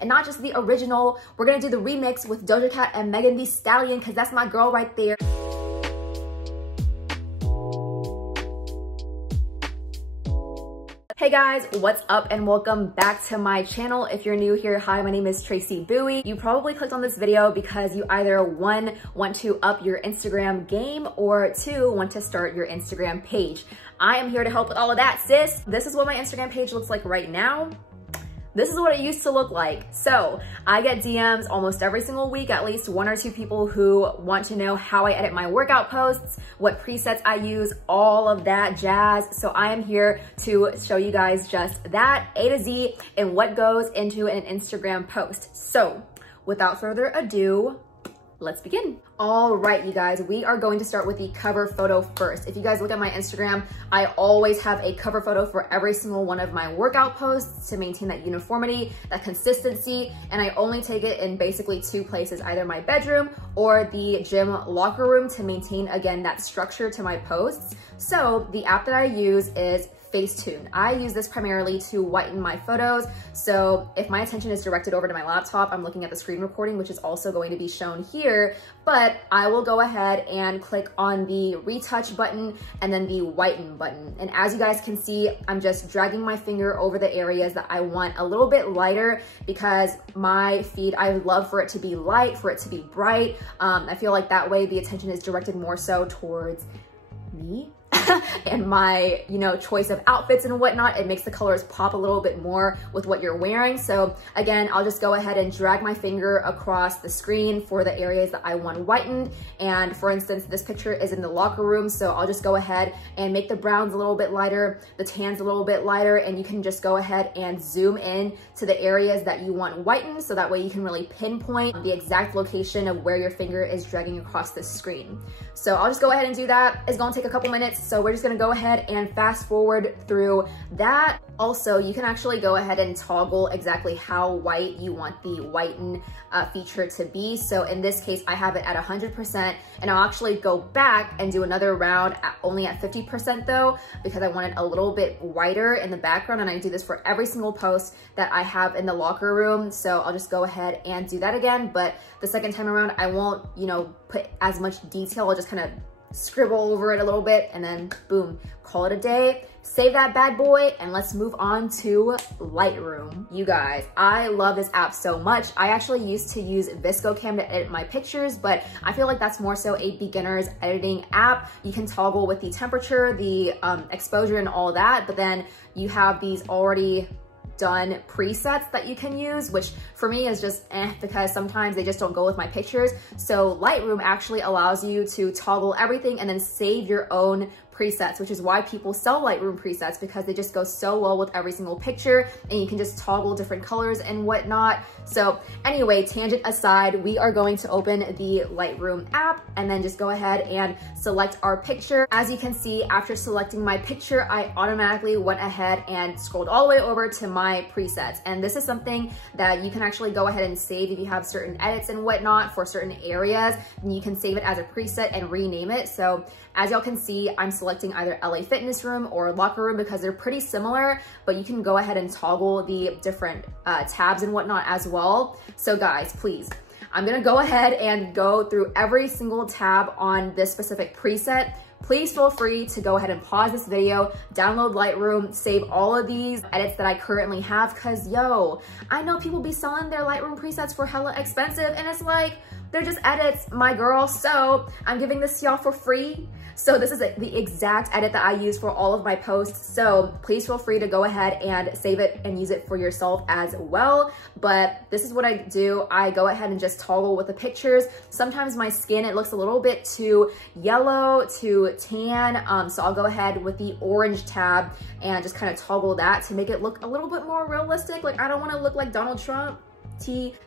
and not just the original. We're gonna do the remix with Doja Cat and Megan Thee Stallion, because that's my girl right there. Hey guys, what's up and welcome back to my channel. If you're new here, hi, my name is Tracy Bowie. You probably clicked on this video because you either one, want to up your Instagram game, or two, want to start your Instagram page. I am here to help with all of that, sis. This is what my Instagram page looks like right now. This is what it used to look like. So I get DMs almost every single week, at least one or two people who want to know how I edit my workout posts, what presets I use, all of that jazz. So I am here to show you guys just that, A to Z, and what goes into an Instagram post. So without further ado, let's begin. All right, you guys, we are going to start with the cover photo first. If you guys look at my Instagram, I always have a cover photo for every single one of my workout posts to maintain that uniformity, that consistency, and I only take it in basically two places, either my bedroom or the gym locker room, to maintain, again, that structure to my posts. So the app that I use is Facetune. I use this primarily to whiten my photos. So if my attention is directed over to my laptop, I'm looking at the screen recording, which is also going to be shown here, but I will go ahead and click on the retouch button and then the whiten button. And as you guys can see, I'm just dragging my finger over the areas that I want a little bit lighter, because my feed, I love for it to be light, for it to be bright. I feel like that way the attention is directed more so towards me and my, choice of outfits and whatnot. It makes the colors pop a little bit more with what you're wearing. So again, I'll just go ahead and drag my finger across the screen for the areas that I want whitened. And for instance, this picture is in the locker room. So I'll just go ahead and make the browns a little bit lighter, the tans a little bit lighter, and you can just go ahead and zoom in to the areas that you want whitened. So that way you can really pinpoint the exact location of where your finger is dragging across the screen. So I'll just go ahead and do that. It's gonna take a couple minutes. So we're just gonna go ahead and fast forward through that. Also, you can actually go ahead and toggle exactly how white you want the whiten feature to be. So in this case, I have it at 100%, and I'll actually go back and do another round only at 50% though, because I want it a little bit whiter in the background. And I do this for every single post that I have in the locker room. So I'll just go ahead and do that again. But the second time around, I won't, put as much detail. I'll just kind of scribble over it a little bit and then boom, call it a day. Save that bad boy, and let's move on to Lightroom. You guys, I love this app so much. I actually used to use ViscoCam to edit my pictures, but I feel like that's more so a beginner's editing app. You can toggle with the temperature, the exposure and all that, but then you have these already done presets that you can use, which for me is just because sometimes they just don't go with my pictures. So Lightroom actually allows you to toggle everything and then save your own presets, which is why people sell Lightroom presets, because they just go so well with every single picture, and you can just toggle different colors and whatnot. So anyway, tangent aside, we are going to open the Lightroom app and then just go ahead and select our picture. As you can see, after selecting my picture, I automatically went ahead and scrolled all the way over to my presets. And this is something that you can actually go ahead and save if you have certain edits and whatnot for certain areas, and you can save it as a preset and rename it. So as y'all can see, I'm selecting either LA Fitness Room or Locker Room because they're pretty similar, but you can go ahead and toggle the different tabs and whatnot as well. So guys, please, I'm gonna go ahead and go through every single tab on this specific preset. Please feel free to go ahead and pause this video, download Lightroom, save all of these edits that I currently have, because yo, I know people be selling their Lightroom presets for hella expensive, and it's like, they're just edits, my girl. So I'm giving this to y'all for free. So this is the exact edit that I use for all of my posts. So please feel free to go ahead and save it and use it for yourself as well. But this is what I do. I go ahead and just toggle with the pictures. Sometimes my skin, it looks a little bit too yellow, too tan. So I'll go ahead with the orange tab and just kind of toggle that to make it look a little bit more realistic. Like, I don't want to look like Donald Trump.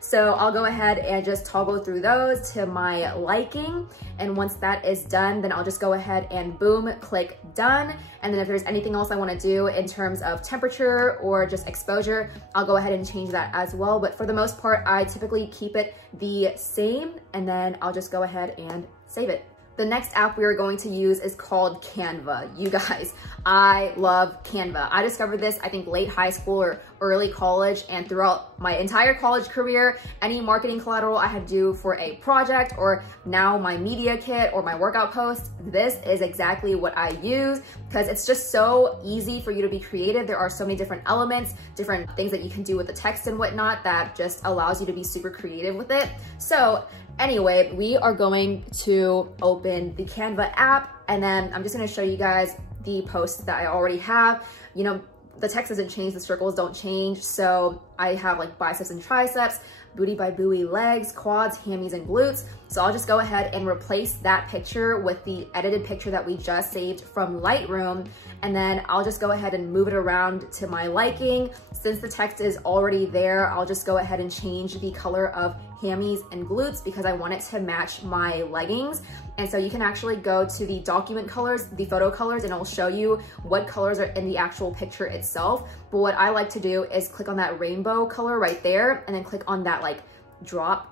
So I'll go ahead and just toggle through those to my liking. And once that is done, then I'll just go ahead and boom, click done. And then if there's anything else I want to do in terms of temperature or just exposure, I'll go ahead and change that as well. But for the most part, I typically keep it the same, and then I'll just go ahead and save it. The next app we are going to use is called Canva. You guys, I love Canva. I discovered this, I think, late high school or early college, and throughout my entire college career, any marketing collateral I had to do for a project or now my media kit or my workout post, this is exactly what I use because it's just so easy for you to be creative. There are so many different elements, different things that you can do with the text and whatnot that just allows you to be super creative with it. So anyway, we are going to open the Canva app, and then I'm just gonna show you guys the post that I already have. You know, the text doesn't change, the circles don't change. So I have like biceps and triceps, booty by buoy legs, quads, hammies, and glutes. So I'll just go ahead and replace that picture with the edited picture that we just saved from Lightroom. And then I'll just go ahead and move it around to my liking. Since the text is already there, I'll just go ahead and change the color of hammies and glutes because I want it to match my leggings. And so you can actually go to the document colors, the photo colors, and it'll show you what colors are in the actual picture itself. But what I like to do is click on that rainbow color right there and then click on that like drop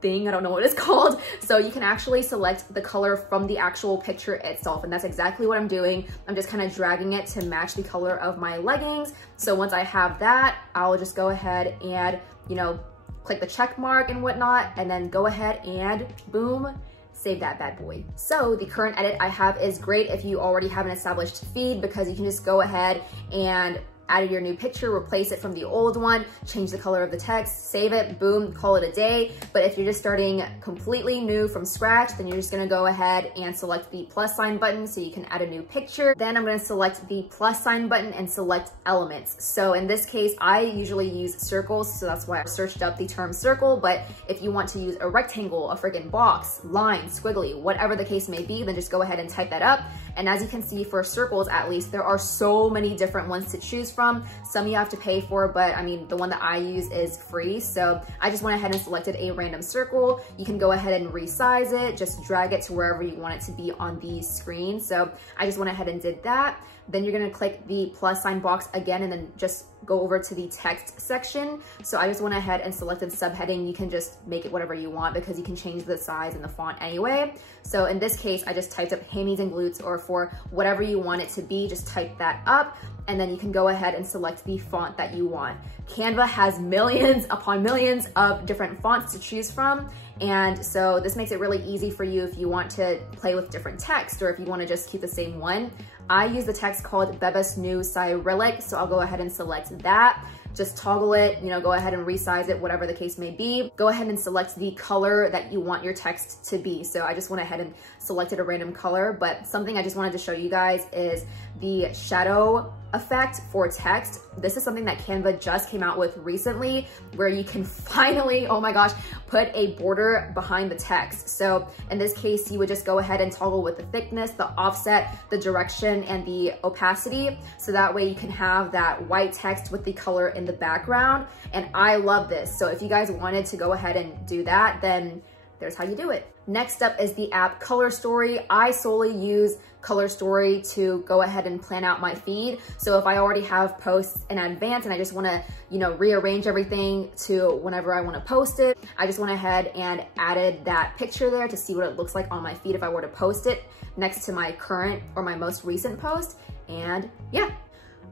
thing, I don't know what it's called. So you can actually select the color from the actual picture itself. And that's exactly what I'm doing. I'm just kind of dragging it to match the color of my leggings. So once I have that, I'll just go ahead and, you know, click the check mark and whatnot, and then go ahead and boom, save that bad boy. So the current edit I have is great if you already have an established feed because you can just go ahead and add your new picture, replace it from the old one, change the color of the text, save it, boom, call it a day. But if you're just starting completely new from scratch, then you're just gonna go ahead and select the plus sign button so you can add a new picture. Then I'm gonna select the plus sign button and select elements. So in this case, I usually use circles, so that's why I searched up the term circle. But if you want to use a rectangle, a friggin' box, line, squiggly, whatever the case may be, then just go ahead and type that up. And as you can see, for circles at least, there are so many different ones to choose from. Some you have to pay for, but I mean, the one that I use is free. So I just went ahead and selected a random circle. You can go ahead and resize it, just drag it to wherever you want it to be on the screen. So I just went ahead and did that. Then you're gonna click the plus sign box again and then just go over to the text section. So I just went ahead and selected subheading. You can just make it whatever you want because you can change the size and the font anyway. So in this case, I just typed up hammies and glutes, or for whatever you want it to be, just type that up. And then you can go ahead and select the font that you want. Canva has millions upon millions of different fonts to choose from. And so this makes it really easy for you if you want to play with different text or if you want to just keep the same one. I use the text called Bebas New Cyrillic, so I'll go ahead and select that. Just toggle it, you know, go ahead and resize it, whatever the case may be. Go ahead and select the color that you want your text to be. So I just went ahead and selected a random color, but something I just wanted to show you guys is the shadow effect for text. This is something that Canva just came out with recently, where you can finally, oh my gosh, put a border behind the text. So in this case, you would just go ahead and toggle with the thickness, the offset, the direction, and the opacity. So that way you can have that white text with the color in the background. And I love this. So if you guys wanted to go ahead and do that, then there's how you do it. Next up is the app ColorStory. I solely use ColorStory to go ahead and plan out my feed. So if I already have posts in advance and I just wanna, you know, rearrange everything to whenever I wanna post it, I just went ahead and added that picture there to see what it looks like on my feed if I were to post it next to my current or my most recent post. And yeah.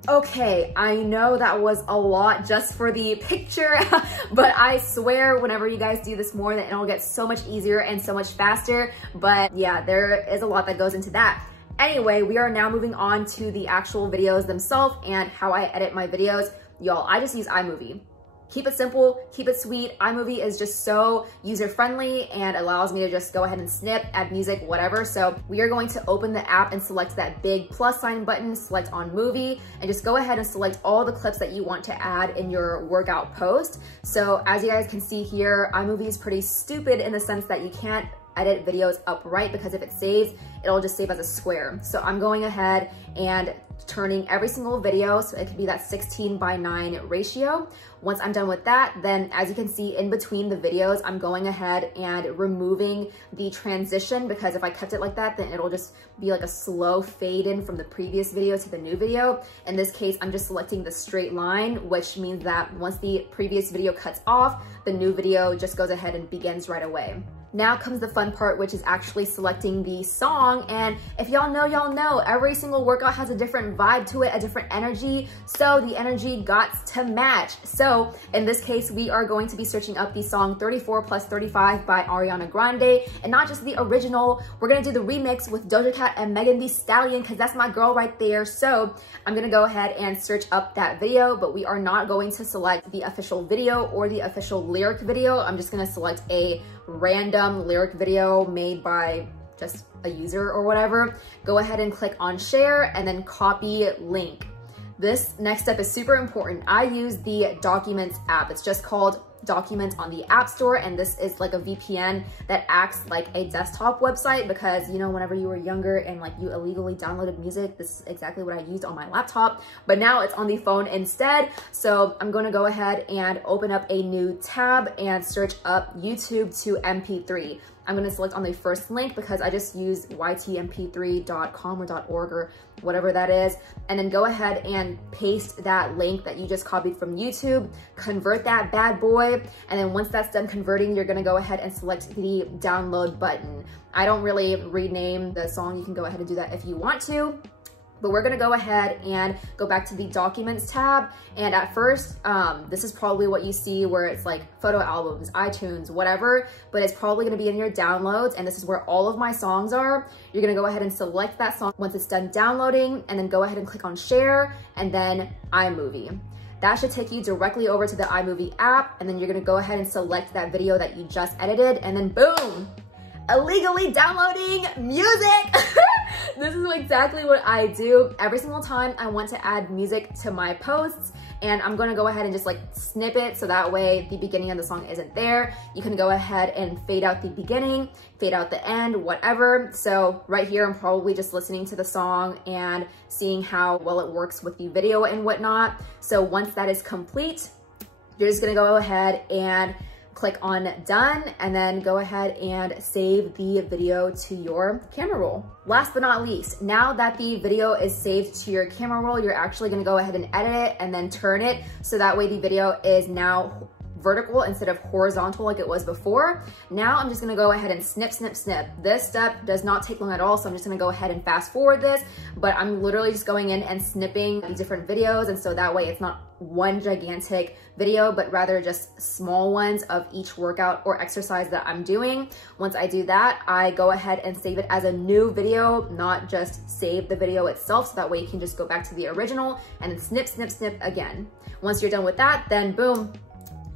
Okay, I know that was a lot just for the picture, but I swear whenever you guys do this more, then it'll get so much easier and so much faster. But yeah, there is a lot that goes into that. Anyway, we are now moving on to the actual videos themselves and how I edit my videos. Y'all, I just use iMovie. Keep it simple, keep it sweet. iMovie is just so user-friendly and allows me to just go ahead and snip, add music, whatever. So we are going to open the app and select that big plus sign button, select on movie, and just go ahead and select all the clips that you want to add in your workout post. So as you guys can see here, iMovie is pretty stupid in the sense that you can't edit videos upright because if it saves, it'll just save as a square. So I'm going ahead and turning every single video so it could be that 16:9 ratio. Once I'm done with that, then as you can see in between the videos, I'm going ahead and removing the transition because if I kept it like that, then it'll just be like a slow fade in from the previous video to the new video. In this case, I'm just selecting the straight line, which means that once the previous video cuts off, the new video just goes ahead and begins right away. Now comes the fun part, which is actually selecting the song. And if y'all know, every single workout has a different vibe to it, a different energy. So the energy got to match. So in this case, we are going to be searching up the song 34 plus 35 by Ariana Grande, and not just the original. We're gonna do the remix with Doja Cat and Megan Thee Stallion, because that's my girl right there. So I'm gonna go ahead and search up that video, but we are not going to select the official video or the official lyric video. I'm just gonna select a random lyric video made by just a user or whatever. Go ahead and click on share and then copy link. This next step is super important. I use the Documents app. It's just called Documents on the App Store, and this is like a VPN that acts like a desktop website, because you know, whenever you were younger and like you illegally downloaded music, this is exactly what I used on my laptop, but now it's on the phone instead. So I'm going to go ahead and open up a new tab and search up YouTube to MP3. I'm going to select on the first link because I just used ytmp3.com or .org or whatever that is, and then go ahead and paste that link that you just copied from YouTube, convert that bad boy, and then once that's done converting, you're going to go ahead and select the download button. I don't really rename the song. You can go ahead and do that if you want to. But we're gonna go ahead and go back to the Documents tab. And at first, this is probably what you see where it's like photo albums, iTunes, whatever, but it's probably gonna be in your downloads, and this is where all of my songs are. You're gonna go ahead and select that song once it's done downloading, and then go ahead and click on share, and then iMovie. That should take you directly over to the iMovie app, and then you're gonna go ahead and select that video that you just edited, and then boom, illegally downloading music. This is exactly what I do every single time I want to add music to my posts, and I'm going to go ahead and just like snip it so that way the beginning of the song isn't there. You can go ahead and fade out the beginning, fade out the end, whatever. So right here, I'm probably just listening to the song and seeing how well it works with the video and whatnot. So once that is complete, you're just going to go ahead and click on done, and then go ahead and save the video to your camera roll. Last but not least, now that the video is saved to your camera roll, you're actually gonna go ahead and edit it and then turn it so that way the video is now vertical instead of horizontal like it was before. Now I'm just gonna go ahead and snip, snip, snip. This step does not take long at all, so I'm just gonna go ahead and fast forward this, but I'm literally just going in and snipping the different videos, and so that way it's not one gigantic video, but rather just small ones of each workout or exercise that I'm doing. Once I do that, I go ahead and save it as a new video, not just save the video itself, so that way you can just go back to the original and then snip, snip, snip again. Once you're done with that, then boom,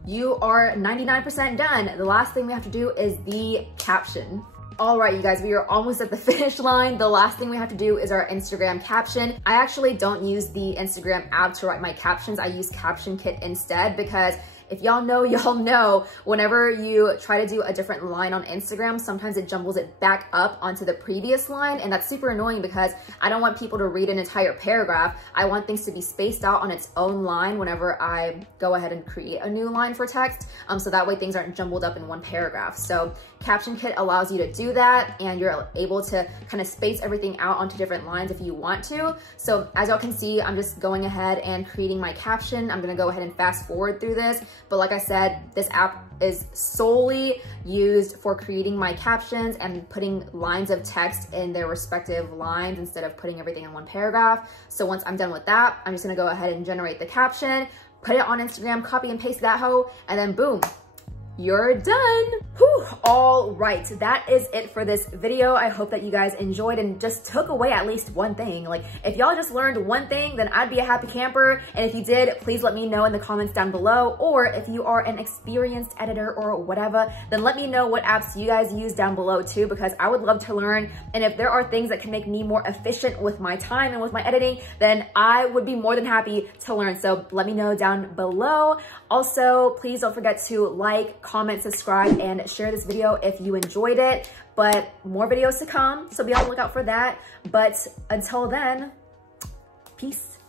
you are 99% done. The last thing we have to do is the caption. All right, you guys, we are almost at the finish line. The last thing we have to do is our Instagram caption. I actually don't use the Instagram app to write my captions. I use Caption Kit instead, because if y'all know, whenever you try to do a different line on Instagram, sometimes it jumbles it back up onto the previous line, and that's super annoying because I don't want people to read an entire paragraph. I want things to be spaced out on its own line whenever I go ahead and create a new line for text, so that way things aren't jumbled up in one paragraph. So Caption Kit allows you to do that, and you're able to kind of space everything out onto different lines if you want to. So as y'all can see, I'm just going ahead and creating my caption. I'm gonna go ahead and fast forward through this. But like I said, this app is solely used for creating my captions and putting lines of text in their respective lines instead of putting everything in one paragraph. So once I'm done with that, I'm just gonna go ahead and generate the caption, put it on Instagram, copy and paste that hoe, and then boom, you're done. Whew. All right, that is it for this video. I hope that you guys enjoyed and just took away at least one thing. Like, if y'all just learned one thing, then I'd be a happy camper. And if you did, please let me know in the comments down below. Or if you are an experienced editor or whatever, then let me know what apps you guys use down below too, because I would love to learn. And if there are things that can make me more efficient with my time and with my editing, then I would be more than happy to learn. So let me know down below. Also, please don't forget to like, comment, subscribe, and share this video if you enjoyed it. But more videos to come, so be on the lookout for that. But until then, peace.